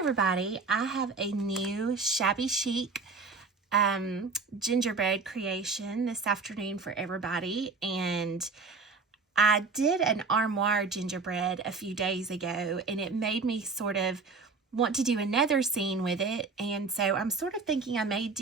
everybody, I have a new shabby chic gingerbread creation this afternoon for everybody, and I did an armoire gingerbread a few days ago, and it made me sort of want to do another scene with it, and so I'm sort of thinking I may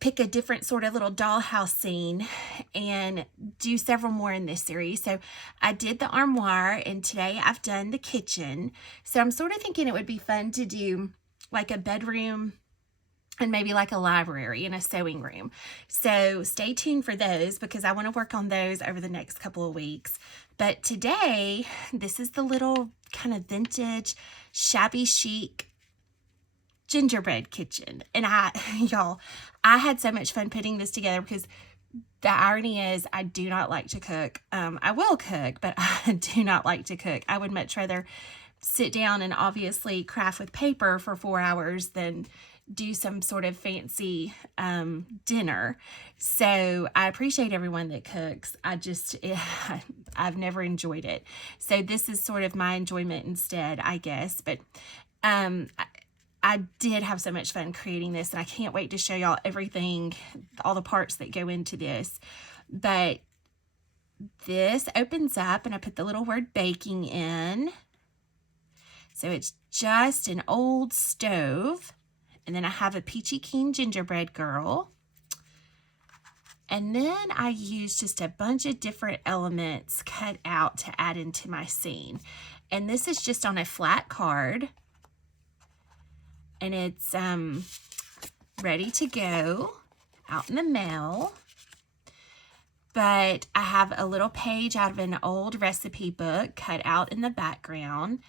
pick a different sort of little dollhouse scene and do several more in this series. So I did the armoire, and today I've done the kitchen. So I'm sort of thinking it would be fun to do like a bedroom and maybe like a library and a sewing room. So stay tuned for those because I want to work on those over the next couple of weeks. But today, this is the little kind of vintage shabby chic gingerbread kitchen. And y'all, I had so much fun putting this together because the irony is I do not like to cook. I will cook, but I do not like to cook. I would much rather sit down and obviously craft with paper for 4 hours than do some sort of fancy dinner. So I appreciate everyone that cooks. I've never enjoyed it. So this is sort of my enjoyment instead, I guess. But I did have so much fun creating this, and I can't wait to show y'all everything, all the parts that go into this. But this opens up, and I put the little word baking in. So it's just an old stove. And then I have a Peachy Keen Gingerbread Girl. And then I use just a bunch of different elements cut out to add into my scene. And this is just on a flat card. And it's ready to go out in the mail. But I have a little page out of an old recipe book cut out in the background.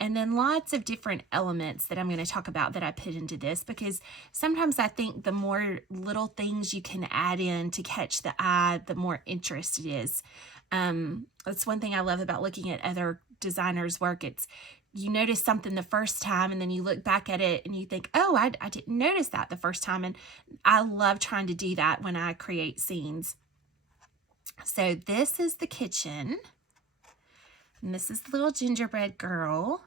And then lots of different elements that I'm going to talk about that I put into this, because sometimes I think the more little things you can add in to catch the eye, the more interest it is. That's one thing I love about looking at other designers' work. It's you notice something the first time, and then you look back at it and you think, oh, I didn't notice that the first time. And I love trying to do that when I create scenes. So this is the kitchen. And this is the little gingerbread girl,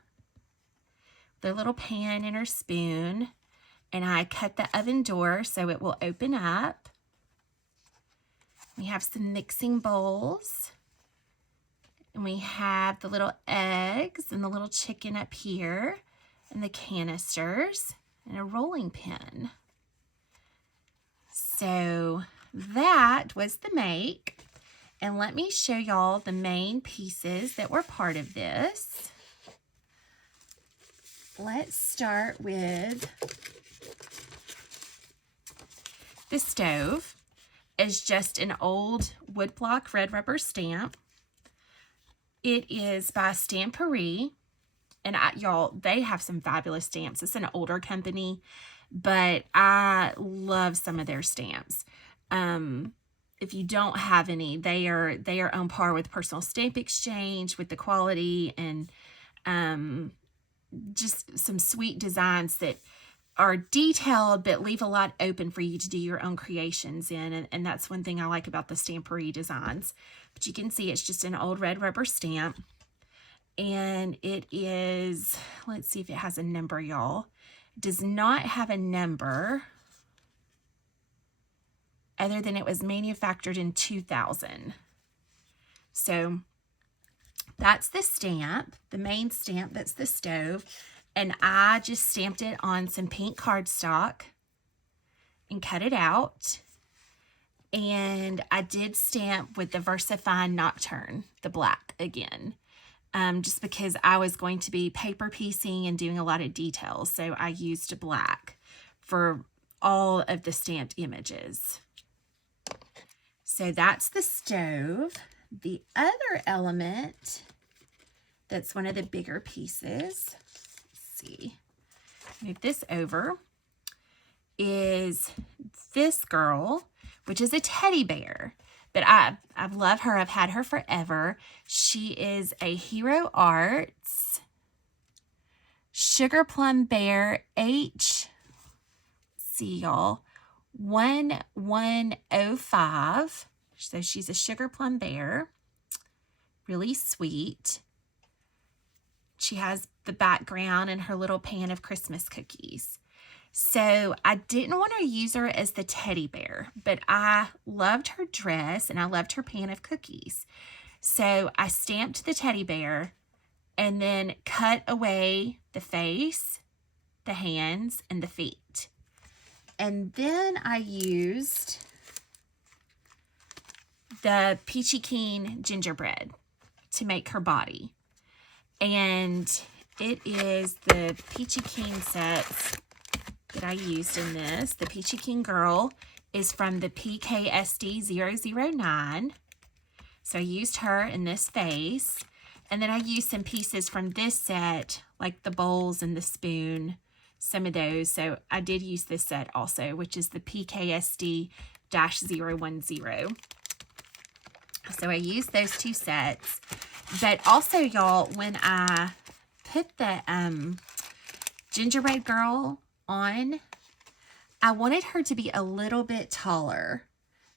the little pan and her spoon. And I cut the oven door so it will open up. We have some mixing bowls. And we have the little eggs and the little chicken up here, and the canisters, and a rolling pin. So that was the make. And let me show y'all the main pieces that were part of this. Let's start with the stove. Is just an old woodblock red rubber stamp. It is by Stampouris, and y'all, they have some fabulous stamps. It's an older company, but I love some of their stamps. If you don't have any, they are on par with Personal Stamp Exchange with the quality, and just some sweet designs that are detailed but leave a lot open for you to do your own creations in, and that's one thing I like about the Stampourri designs. But you can see it's just an old red rubber stamp, and it is, let's see if it has a number, y'all. It does not have a number other than it was manufactured in 2000. So that's the stamp, the main stamp, that's the stove. And I just stamped it on some pink cardstock and cut it out. And I did stamp with the VersaFine Nocturne, the black again, just because I was going to be paper piecing and doing a lot of details. So I used black for all of the stamped images. So that's the stove. The other element that's one of the bigger pieces, move this over, is this girl, which is a teddy bear. But I love her. I've had her forever. She is a Hero Arts Sugarplum Bear H, see y'all, 1105. So she's a Sugarplum Bear. Really sweet. She has the background and her little pan of Christmas cookies. So I didn't want to use her as the teddy bear, but I loved her dress and I loved her pan of cookies. So I stamped the teddy bear and then cut away the face, the hands, and the feet. And then I used the Peachy Keen gingerbread to make her body. And it is the Peachy Keen sets that I used in this. The Peachy Keen Girl is from the PKSD 009. So I used her in this face. And then I used some pieces from this set, like the bowls and the spoon, some of those. So I did use this set also, which is the PKSD-010. So I used those two sets. But also, y'all, when I put the Gingerbread Girl on, I wanted her to be a little bit taller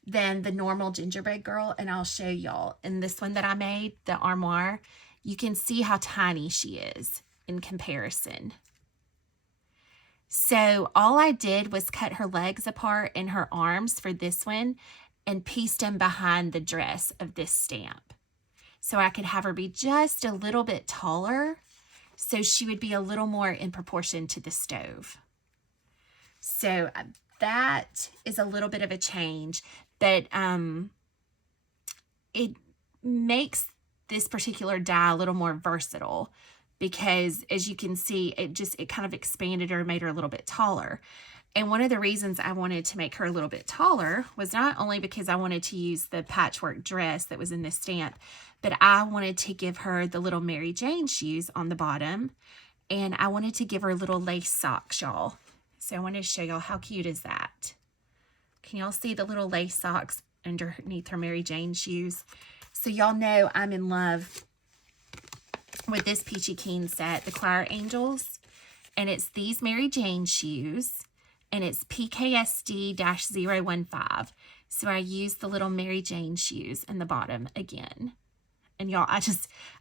than the normal Gingerbread Girl, and I'll show y'all. In this one that I made, the armoire, you can see how tiny she is in comparison. So all I did was cut her legs apart and her arms for this one and pieced them behind the dress of this stamp. So I could have her be just a little bit taller, so she would be a little more in proportion to the stove. So that is a little bit of a change, but it makes this particular die a little more versatile because, as you can see, it kind of expanded her, made her a little bit taller. And one of the reasons I wanted to make her a little bit taller was not only because I wanted to use the patchwork dress that was in this stamp, but I wanted to give her the little Mary Jane shoes on the bottom, and I wanted to give her little lace socks, y'all. So I wanted to show y'all how cute is that. Can y'all see the little lace socks underneath her Mary Jane shoes? So y'all know I'm in love with this Peachy Keen set, the Choir Angels, and it's these Mary Jane shoes, and it's PKSD-015. So I used the little Mary Jane shoes in the bottom again. And y'all,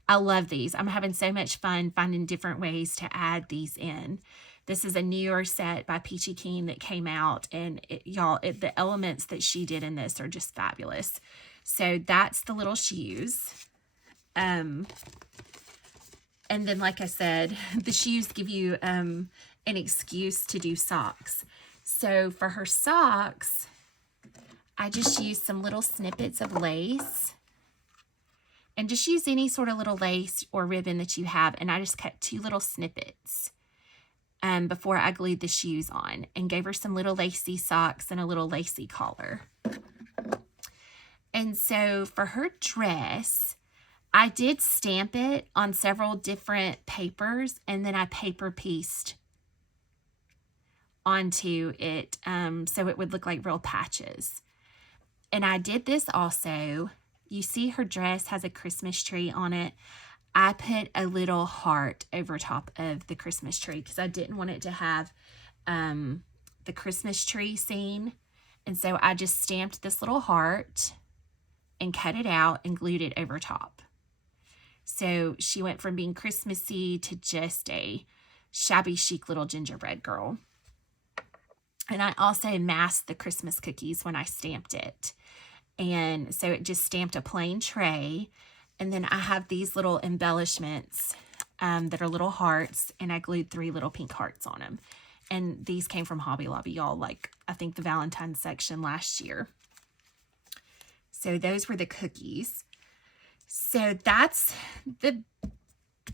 I love these. I'm having so much fun finding different ways to add these in. This is a newer set by Peachy Keen that came out, and the elements that she did in this are just fabulous. So that's the little shoes. And then, like I said, the shoes give you an excuse to do socks. So for her socks, I just used some little snippets of lace. And just use any sort of little lace or ribbon that you have. And I just cut 2 little snippets before I glued the shoes on. And gave her some little lacy socks and a little lacy collar. And so for her dress, I did stamp it on several different papers. And then I paper pieced onto it so it would look like real patches. And I did this also. You see her dress has a Christmas tree on it. I put a little heart over top of the Christmas tree because I didn't want it to have the Christmas tree scene. And so I just stamped this little heart and cut it out and glued it over top. So she went from being Christmassy to just a shabby chic little gingerbread girl. And I also masked the Christmas cookies when I stamped it. And so it just stamped a plain tray. And then I have these little embellishments that are little hearts. And I glued 3 little pink hearts on them. And these came from Hobby Lobby, y'all, like I think the Valentine's section last year. So those were the cookies. So that's the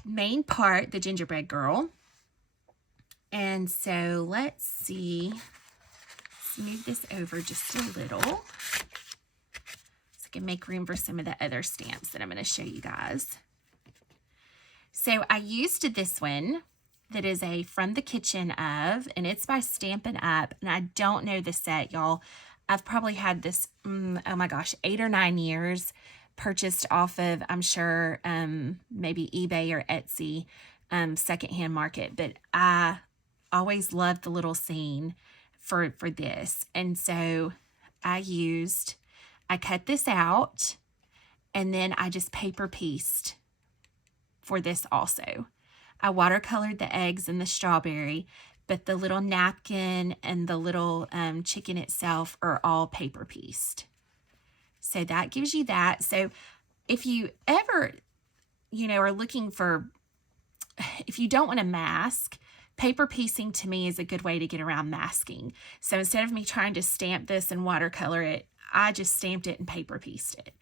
main part, the Gingerbread Girl. And so let's see. Let's move this over just a little. And make room for some of the other stamps that I'm going to show you guys. So I used this one that is a From the Kitchen of, and it's by Stampin' Up. And I don't know the set, y'all. I've probably had this, oh my gosh, 8 or 9 years, purchased off of, I'm sure, maybe eBay or Etsy, secondhand market. But I always loved the little scene for this. And so I cut this out, and then I just paper pieced for this also. I watercolored the eggs and the strawberry, but the little napkin and the little chicken itself are all paper pieced. So that gives you that. So if you ever, are looking for, if you don't want to mask, paper piecing to me is a good way to get around masking. So instead of me trying to stamp this and watercolor it, I just stamped it and paper pieced it.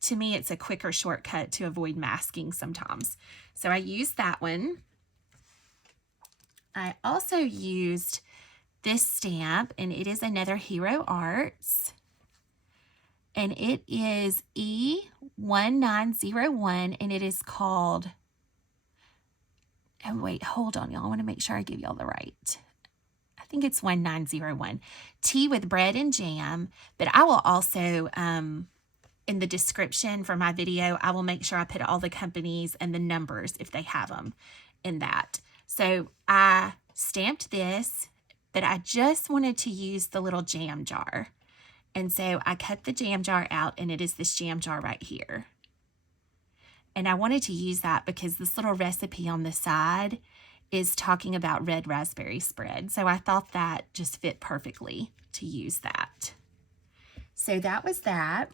To me, it's a quicker shortcut to avoid masking sometimes. So I used that one. I also used this stamp, and it is another Hero Arts. And it is E1901, and it is called, oh wait, hold on, y'all. I want to make sure I give y'all the right. I think it's 1901. Tea with bread and jam, but I will also, in the description for my video, I will make sure I put all the companies and the numbers if they have them in that. So I stamped this, but I just wanted to use the little jam jar. And so I cut the jam jar out, and it is this jam jar right here. And I wanted to use that because this little recipe on the side is talking about red raspberry spread. So I thought that just fit perfectly to use that. So that was that.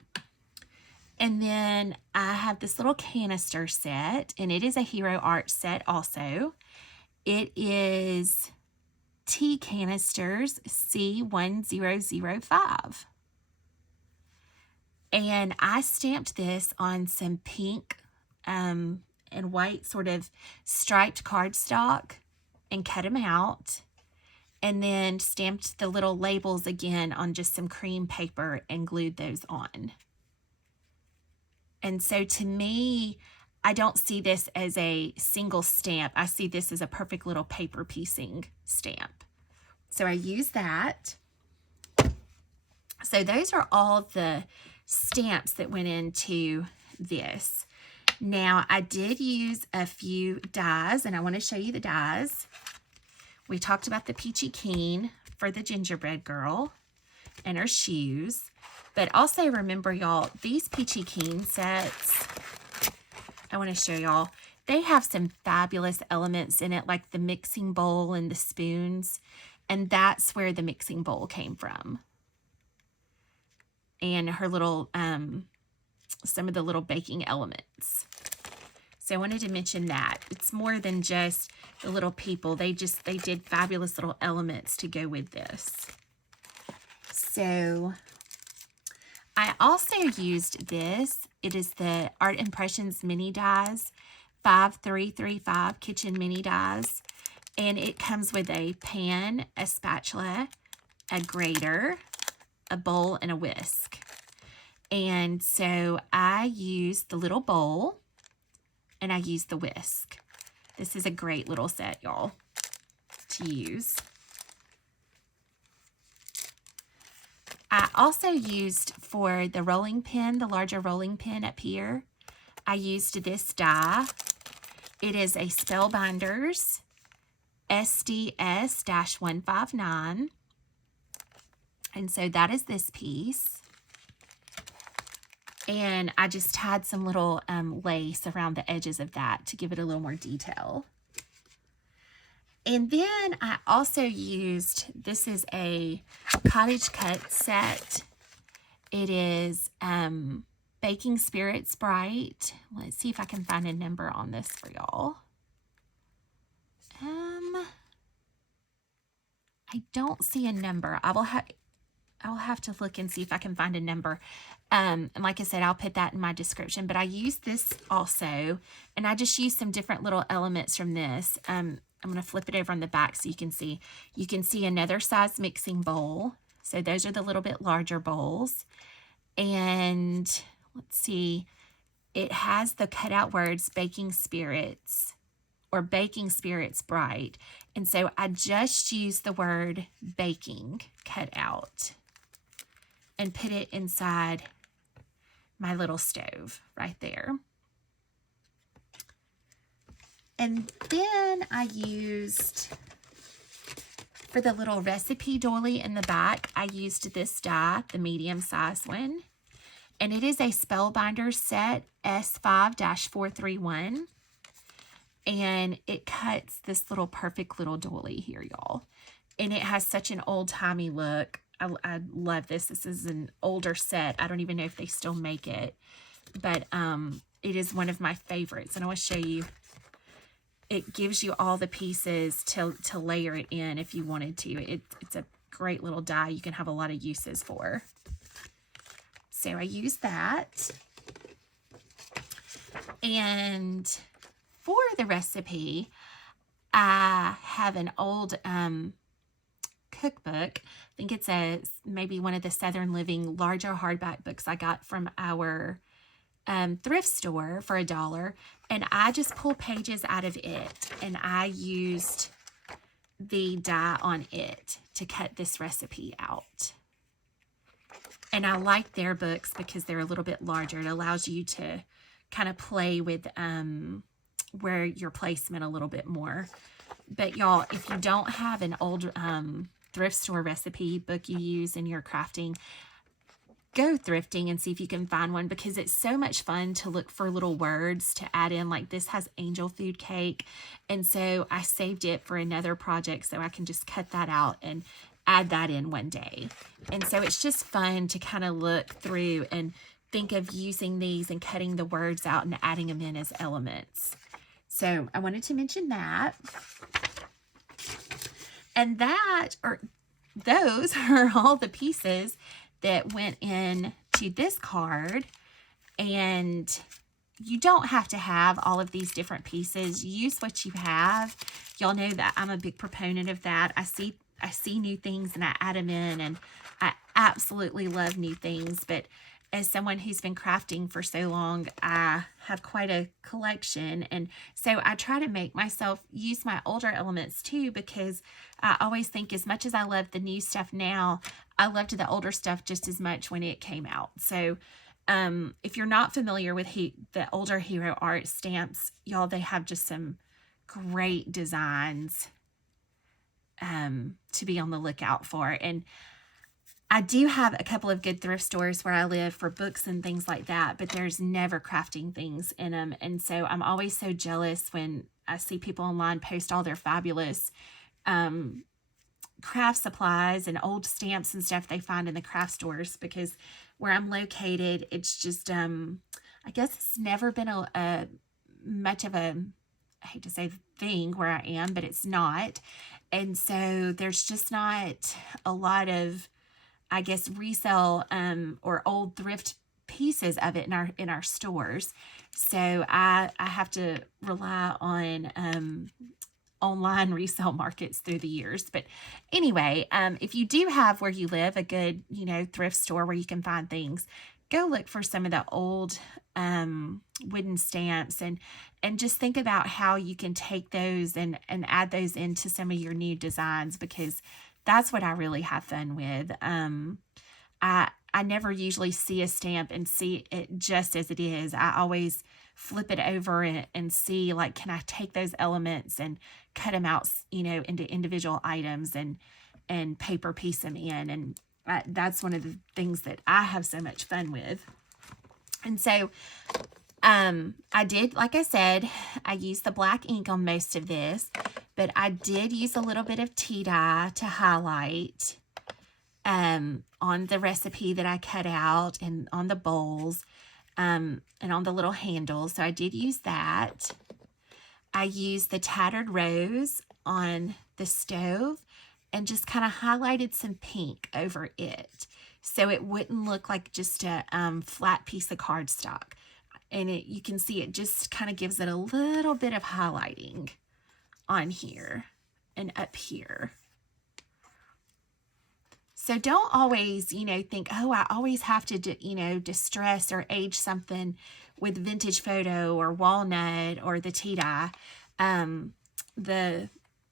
And then I have this little canister set, and it is a Hero Art set also. It is tea canisters C1005. And I stamped this on some pink and white sort of striped cardstock and cut them out. And then stamped the little labels again on just some cream paper and glued those on. And so to me, I don't see this as a single stamp. I see this as a perfect little paper piecing stamp. So I use that. So those are all the stamps that went into this. Now I did use a few dies, and I want to show you the dies. We talked about the Peachy Keen for the Gingerbread Girl and her shoes. But also remember, y'all, these Peachy Keen sets, I want to show y'all, they have some fabulous elements in it, like the mixing bowl and the spoons. And that's where the mixing bowl came from. And her little, some of the little baking elements. So I wanted to mention that. It's more than just the little people. They did fabulous little elements to go with this. So I also used this. It is the Art Impressions Mini Dies, 5335 Kitchen Mini Dies. And it comes with a pan, a spatula, a grater, a bowl, and a whisk. And so I used the little bowl, and I used the whisk. This is a great little set, y'all, to use. I also used for the rolling pin, the larger rolling pin up here, I used this die. It is a Spellbinders SDS-159. And so that is this piece. And I just had some little lace around the edges of that to give it a little more detail. And then I also used, this is a Cottage Cutz set. It is Baking Spirits Bright. Let's see if I can find a number on this for y'all. I don't see a number. I will have to look and see if I can find a number. And like I said, I'll put that in my description. But I used this also, and I just used some different little elements from this. I'm going to flip it over on the back so you can see. You can see another size mixing bowl. So those are the little bit larger bowls. And let's see, it has the cutout words Baking Spirits or Baking Spirits Bright. And so I just used the word baking cut out and put it inside my little stove right there. And then I used, for the little recipe doily in the back, I used this die, the medium size one. And it is a Spellbinders set S5-431. And it cuts this little perfect little doily here, y'all. And it has such an old-timey look. I love this. This is an older set. I don't even know if they still make it. But it is one of my favorites. And I want to show you. It gives you all the pieces to layer it in if you wanted to. It's a great little die you can have a lot of uses for. So I use that. And for the recipe, I have an old cookbook. I think it's maybe one of the Southern Living larger hardback books I got from our thrift store for $1. And I just pull pages out of it. And I used the die on it to cut this recipe out. And I like their books because they're a little bit larger. It allows you to kind of play with where your placement a little bit more. But y'all, if you don't have an old thrift store recipe book you use in your crafting, go thrifting and see if you can find one, because it's so much fun to look for little words to add in. Like this has angel food cake, and so I saved it for another project so I can just cut that out and add that in one day. And so it's just fun to kind of look through and think of using these and cutting the words out and adding them in as elements. So I wanted to mention that. And those are all the pieces that went in to this card. And you don't have to have all of these different pieces. Use what you have. Y'all know that I'm a big proponent of that. I see new things and I add them in, and I absolutely love new things. But as someone who's been crafting for so long, I have quite a collection. And so I try to make myself use my older elements too, because I always think as much as I love the new stuff now, I loved the older stuff just as much when it came out. So if you're not familiar with the older Hero Art stamps, y'all, they have just some great designs to be on the lookout for. And I do have a couple of good thrift stores where I live for books and things like that, but there's never crafting things in them. And so I'm always so jealous when I see people online post all their fabulous craft supplies and old stamps and stuff they find in the craft stores, because where I'm located, it's just, I guess it's never been much of a, I hate to say thing where I am, but it's not. And so there's just not a lot of, I guess, resale or old thrift pieces of it in our stores. So I have to rely on online resale markets through the years. But anyway, if you do have where you live a good, thrift store where you can find things, go look for some of the old wooden stamps and just think about how you can take those and add those into some of your new designs, because that's what I really have fun with. I never usually see a stamp and see it just as it is. I always flip it over and see, like, can I take those elements and cut them out, into individual items and paper piece them in. And that's one of the things that I have so much fun with. And so I did, like I said, I used the black ink on most of this, but I did use a little bit of tea dye to highlight on the recipe that I cut out and on the bowls and on the little handles. So I did use that. I used the Tattered Rose on the stove and just kind of highlighted some pink over it, so it wouldn't look like just a flat piece of cardstock. And you can see it just kind of gives it a little bit of highlighting on here and up here. So don't always, think, oh, I always have to, distress or age something with vintage photo or walnut or the tea dye. The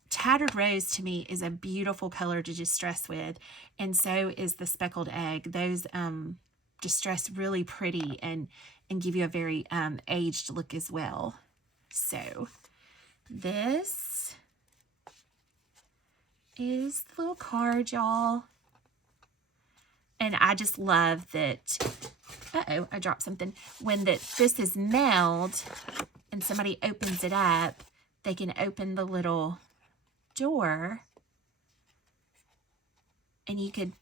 Tattered Rose to me is a beautiful color to distress with, and so is the Speckled Egg. Those distress really pretty and give you a very aged look as well. So this is the little card, y'all. And I just love that. uh-oh, I dropped something. When this is mailed and somebody opens it up, they can open the little door, and you could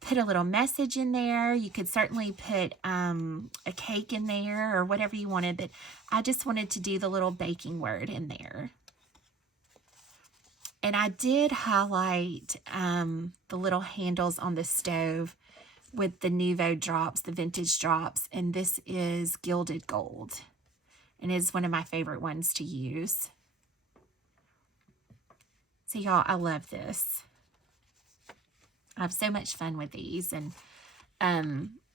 put a little message in there. You could certainly put a cake in there or whatever you wanted, but I just wanted to do the little baking word in there. And I did highlight the little handles on the stove with the Nouveau drops, the vintage drops, and this is gilded gold, and is one of my favorite ones to use. So y'all, I love this. I have so much fun with these, and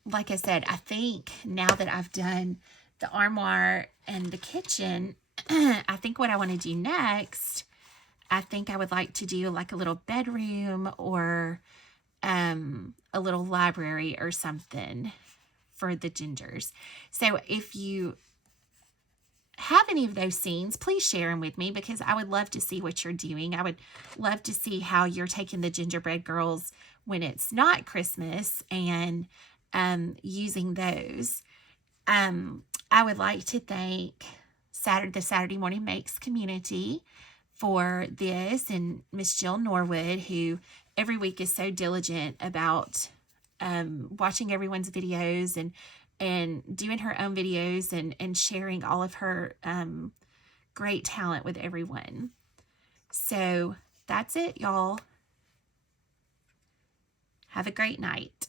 like I said, I think now that I've done the armoire and the kitchen, I think what I want to do next, I think I would like to do like a little bedroom or a little library or something for the gingers. So if you have any of those scenes, please share them with me, because I would love to see what you're doing. I would love to see how you're taking the gingerbread girls when it's not Christmas and using those. I would like to thank the Saturday Morning Makes community for this, and Miss Jill Norwood, who every week is so diligent about watching everyone's videos and doing her own videos and sharing all of her great talent with everyone. So that's it, y'all. Have a great night.